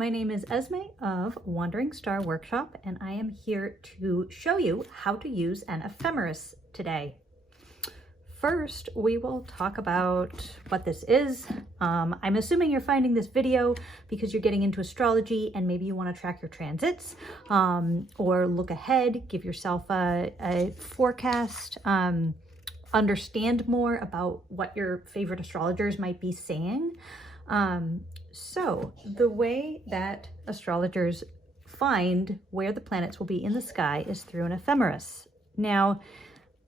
My name is Esme of Wandering Star Workshop, and I am here to show you how to use an ephemeris today. First, we will talk about what this is. I'm assuming you're finding this video because you're getting into astrology and maybe you want to track your transits or look ahead, give yourself a forecast, understand more about what your favorite astrologers might be saying. So the way that astrologers find where the planets will be in the sky is through an ephemeris. Now,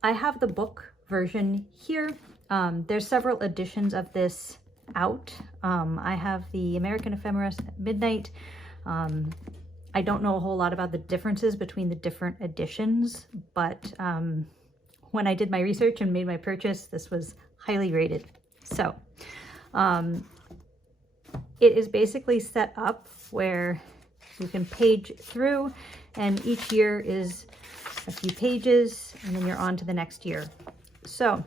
I have the book version here. There's several editions of this out. I have the American ephemeris at midnight. I don't know a whole lot about the differences between the different editions, but when I did my research and made my purchase, this was highly rated. So it is basically set up where you can page through, and each year is a few pages, and then you're on to the next year. So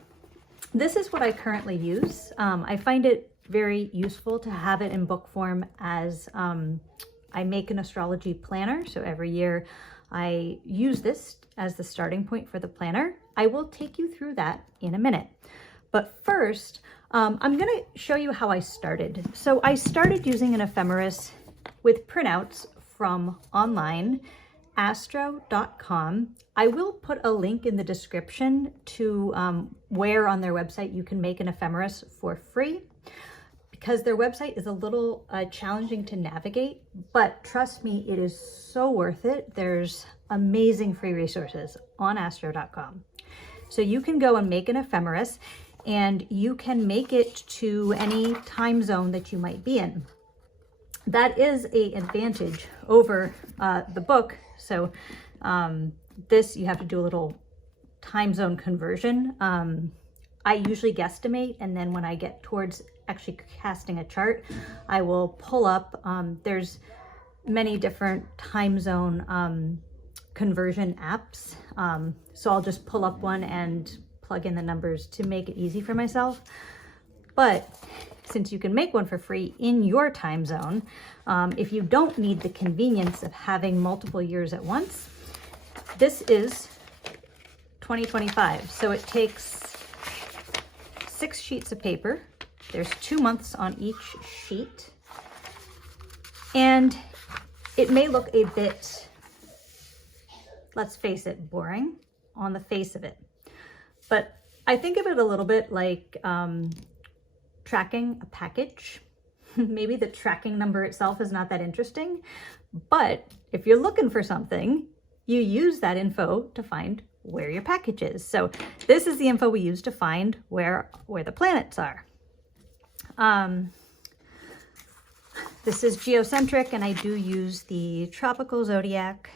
this is what I currently use. I find it very useful to have it in book form as I make an astrology planner. So every year I use this as the starting point for the planner. I will take you through that in a minute. But first, I'm going to show you how I started. So I started using an ephemeris with printouts from online, astro.com. I will put a link in the description to where on their website you can make an ephemeris for free, because their website is a little challenging to navigate, but trust me, it is so worth it. There's amazing free resources on astro.com. So you can go and make an ephemeris, and you can make it to any time zone that you might be in. That is an advantage over the book. So this, you have to do a little time zone conversion. I usually guesstimate, and then when I get towards actually casting a chart, I will pull up. There's many different time zone conversion apps. So I'll just pull up one and plug in the numbers to make it easy for myself. But since you can make one for free in your time zone, if you don't need the convenience of having multiple years at once, this is 2025. So it takes 6 sheets of paper. There's 2 months on each sheet. And it may look a bit, let's face it, boring on the face of it. But I think of it a little bit like tracking a package. Maybe the tracking number itself is not that interesting, but if you're looking for something, you use that info to find where your package is. So this is the info we use to find where the planets are. This is geocentric, and I do use the tropical zodiac.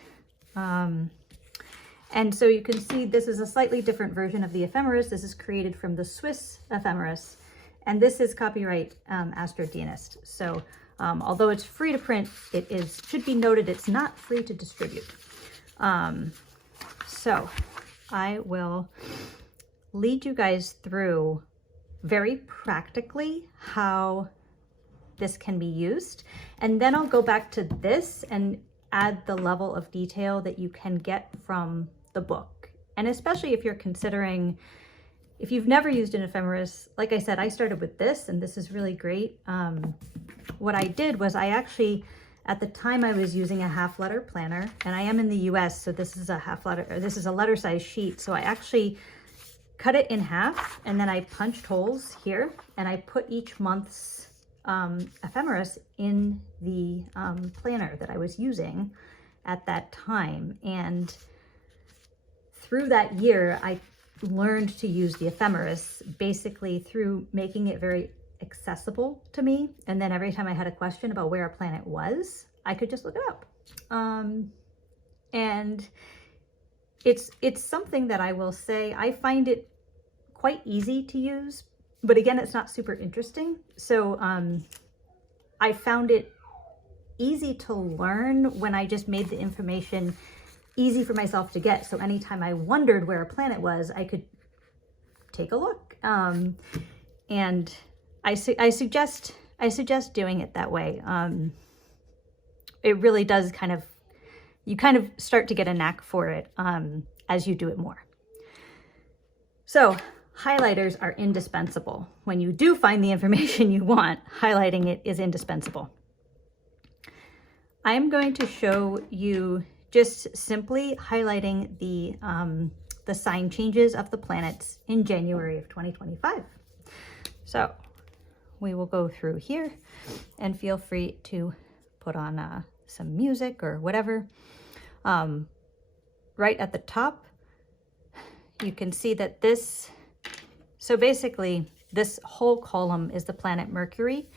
And so you can see this is a slightly different version of the ephemeris. This is created from the Swiss ephemeris, and this is copyright Astro Dienest. So although it's free to print, should be noted it's not free to distribute. So I will lead you guys through very practically how this can be used, and then I'll go back to this and add the level of detail that you can get from the book. And especially if you're considering, if you've never used an ephemeris, like I said, I started with this, and this is really great. What I did was I actually, at the time I was using a half-letter planner, and I am in the US, so this is a half-letter, or this is a letter-size sheet. So I actually cut it in half, and then I punched holes here, and I put each month's ephemeris in the planner that I was using at that time. And through that year, I learned to use the ephemeris basically through making it very accessible to me. And then every time I had a question about where a planet was, I could just look it up. And it's something that I will say, I find it quite easy to use, but again, it's not super interesting. So I found it easy to learn when I just made the information easy for myself to get. So anytime I wondered where a planet was, I could take a look. And I suggest doing it that way. it really does you kind of start to get a knack for it as you do it more. So highlighters are indispensable. When you do find the information you want, highlighting it is indispensable. I'm going to show you just simply highlighting the sign changes of the planets in January of 2025. So we will go through here, and feel free to put on some music or whatever. Right at the top, you can see that so basically this whole column is the planet Mercury.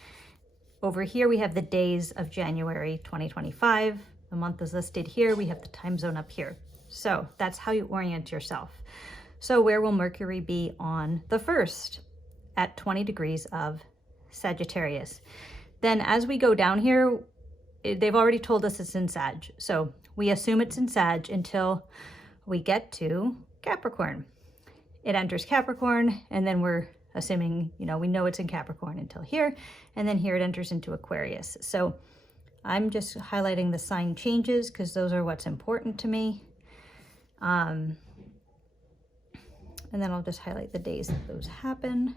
Over here we have the days of January 2025. The month is listed here. We have the time zone up here. So that's how you orient yourself. So where will Mercury be on the 1st? At 20 degrees of Sagittarius. Then as we go down here, they've already told us it's in Sag. So we assume it's in Sag until we get to Capricorn. It enters Capricorn, and then we're assuming, we know it's in Capricorn until here, and then here it enters into Aquarius. So I'm just highlighting the sign changes because those are what's important to me. And then I'll just highlight the days that those happen.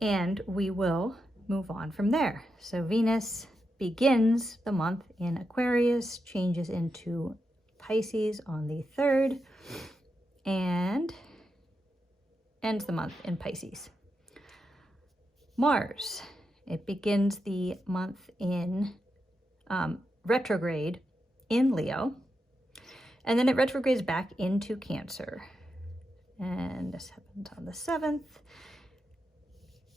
And we will move on from there. So Venus begins the month in Aquarius, changes into Pisces on the 3rd, and ends the month in Pisces. Mars, it begins the month in retrograde in Leo, and then it retrogrades back into Cancer. And this happens on the 7th.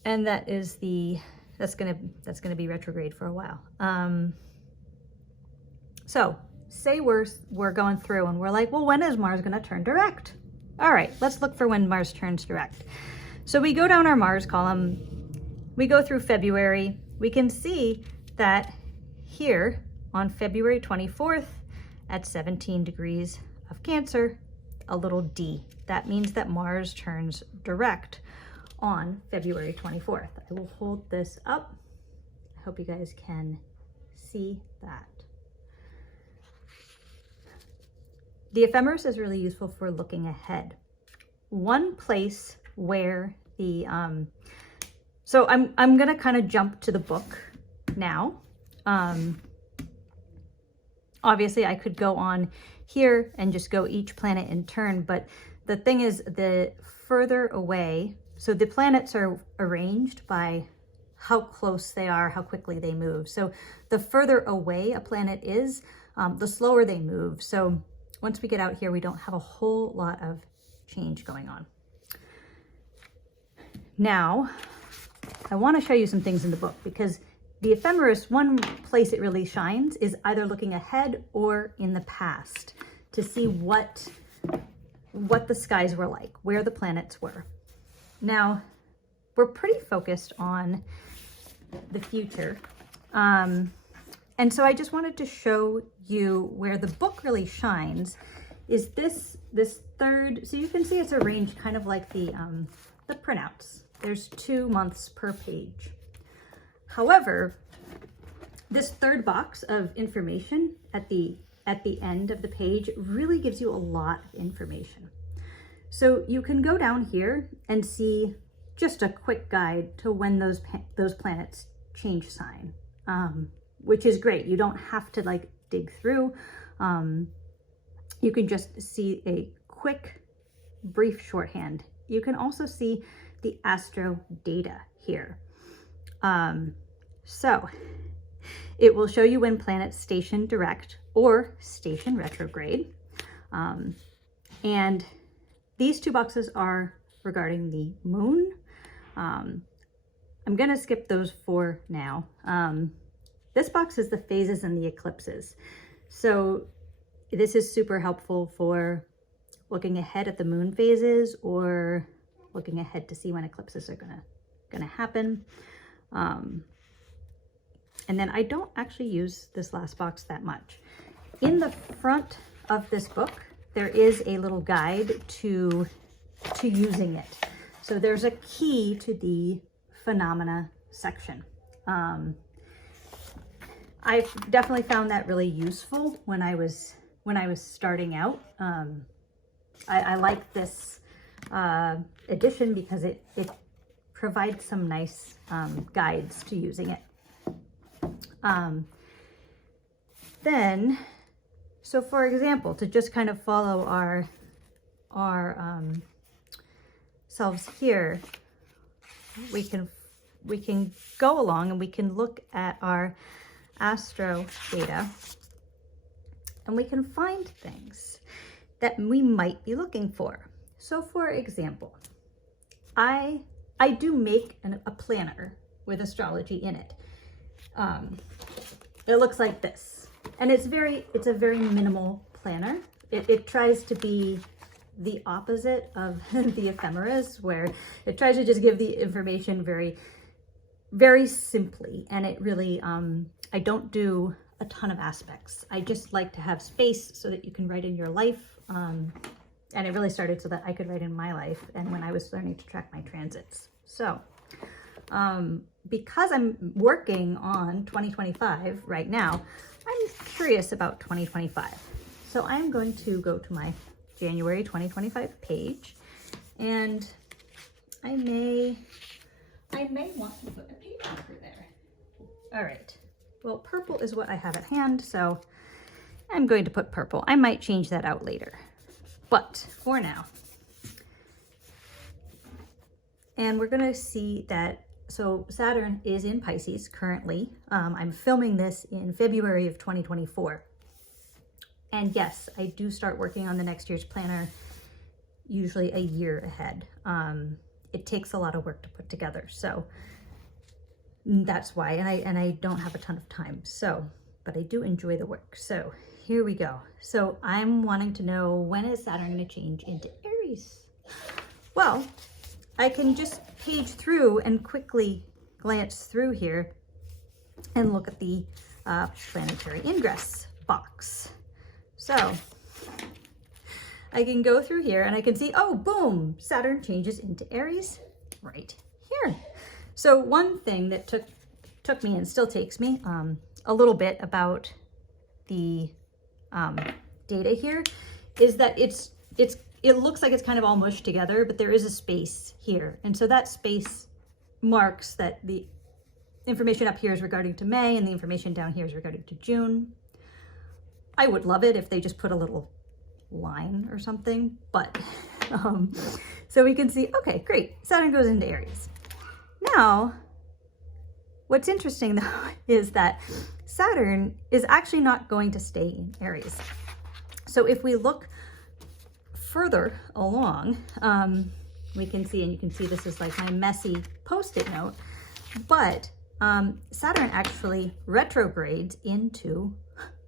And that's gonna be retrograde for a while. So say we're going through and we're like, well, when is Mars gonna turn direct? All right, let's look for when Mars turns direct. So we go down our Mars column, we go through February. We can see that here on February 24th at 17 degrees of Cancer, a little D. That means that Mars turns direct on February 24th. I will hold this up. I hope you guys can see that. The ephemeris is really useful for looking ahead. One place where so I'm gonna kind of jump to the book now. Obviously I could go on here and just go each planet in turn, but the thing is, the further away, so the planets are arranged by how close they are, how quickly they move. So the further away a planet is, the slower they move. So once we get out here, we don't have a whole lot of change going on. Now, I want to show you some things in the book, because the ephemeris, one place it really shines is either looking ahead or in the past to see what the skies were like, where the planets were. Now, we're pretty focused on the future. And so I just wanted to show you where the book really shines is this third. So you can see it's arranged kind of like the printouts. There's 2 months per page. However, this third box of information at the end of the page really gives you a lot of information. So you can go down here and see just a quick guide to when those planets change sign, which is great. You don't have to like dig through. You can just see a quick, brief shorthand. You can also see the astro data here. So it will show you when planets station direct or station retrograde. And these 2 boxes are regarding the moon. I'm gonna skip those for now. This box is the phases and the eclipses. So this is super helpful for looking ahead at the moon phases or looking ahead to see when eclipses are gonna happen. And then I don't actually use this last box that much. In the front of this book, there is a little guide to using it. So there's a key to the phenomena section. I definitely found that really useful when I was starting out. I like this edition because it provides some nice guides to using it. Then, so for example, to just kind of follow our selves here, we can go along and we can look at our astro data and we can find things that we might be looking for. So for example, I do make a planner with astrology in it. It looks like this, and it's a very minimal planner. It tries to be the opposite of the ephemeris, where it tries to just give the information very, very simply. And it really, I don't do a ton of aspects. I just like to have space so that you can write in your life. And it really started so that I could write in my life and when I was learning to track my transits. So, because I'm working on 2025 right now, I'm curious about 2025. So I'm going to go to my January 2025 page, and I may want to put a page marker there. All right, well, purple is what I have at hand, so I'm going to put purple. I might change that out later, but for now. And we're gonna see that, so Saturn is in Pisces currently. I'm filming this in February of 2024. And yes, I do start working on the next year's planner usually a year ahead. It takes a lot of work to put together, so that's why, and I don't have a ton of time, so, but I do enjoy the work. So here we go. So I'm wanting to know, when is Saturn going to change into Aries? Well, I can just page through and quickly glance through here and look at the planetary ingress box. So I can go through here and I can see, oh, boom, Saturn changes into Aries right here. So one thing that took me and still takes me a little bit about the data here is that it looks like it's kind of all mushed together, but there is a space here. And so that space marks that the information up here is regarding to May and the information down here is regarding to June. I would love it if they just put a little line or something, but so we can see, okay, great, Saturn goes into Aries. Now, what's interesting though is that Saturn is actually not going to stay in Aries. So if we look further along, we can see, and you can see this is like my messy post-it note, but Saturn actually retrogrades into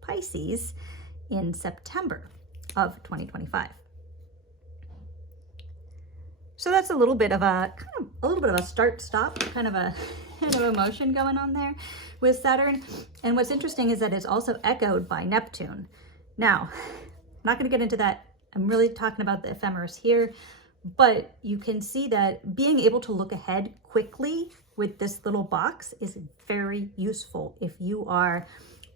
Pisces in September of 2025. So that's a little bit of a start-stop, kind of a motion going on there with Saturn. And what's interesting is that it's also echoed by Neptune. Now, I'm not going to get into that. I'm really talking about the ephemeris here, but you can see that being able to look ahead quickly with this little box is very useful if you are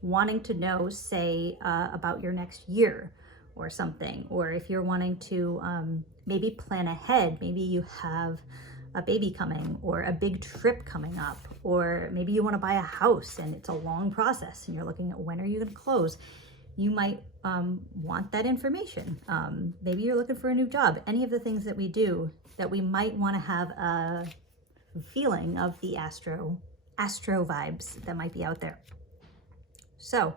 wanting to know, say, about your next year or something, or if you're wanting to maybe plan ahead. Maybe you have a baby coming or a big trip coming up, or maybe you want to buy a house and it's a long process and you're looking at when are you going to close. You might want that information. Maybe you're looking for a new job. Any of the things that we do that we might want to have a feeling of the astro vibes that might be out there. So,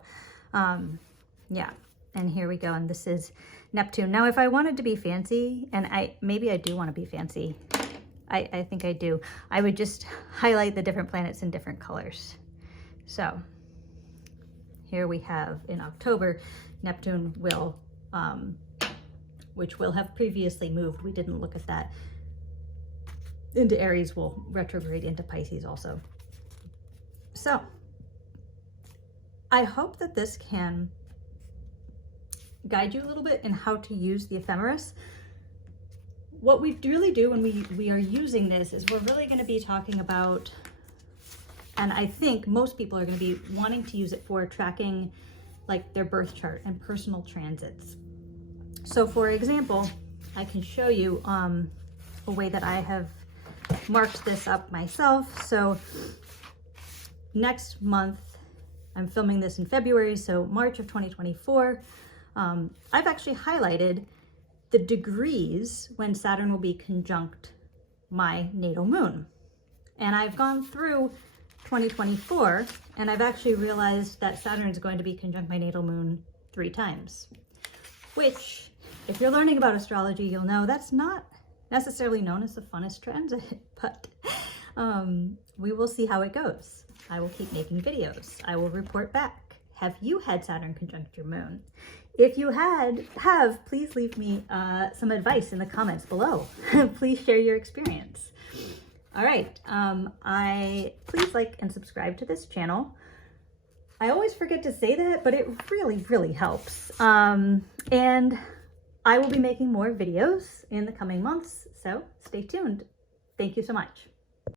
yeah, and here we go. And this is Neptune. Now, if I wanted to be fancy, and maybe I do want to be fancy, I think I do, I would just highlight the different planets in different colors. So here we have in October, Neptune will, which will have previously moved. We didn't look at that. Into Aries, will retrograde into Pisces also. So I hope that this can guide you a little bit in how to use the ephemeris. What we really do when we are using this is we're really going to be talking about And I think most people are going to be wanting to use it for tracking like their birth chart and personal transits. So for example, I can show you a way that I have marked this up myself. So next month, I'm filming this in February, so March of 2024, I've actually highlighted the degrees when Saturn will be conjunct my natal moon. And I've gone through 2024, and I've actually realized that Saturn is going to be conjunct my natal moon 3 times, which, if you're learning about astrology, you'll know that's not necessarily known as the funnest transit, but we will see how it goes. I will keep making videos. I will report back. Have you had Saturn conjunct your moon? If you have, please leave me some advice in the comments below. Please share your experience. All right, please like and subscribe to this channel. I always forget to say that, but it really, really helps. And I will be making more videos in the coming months, so stay tuned. Thank you so much.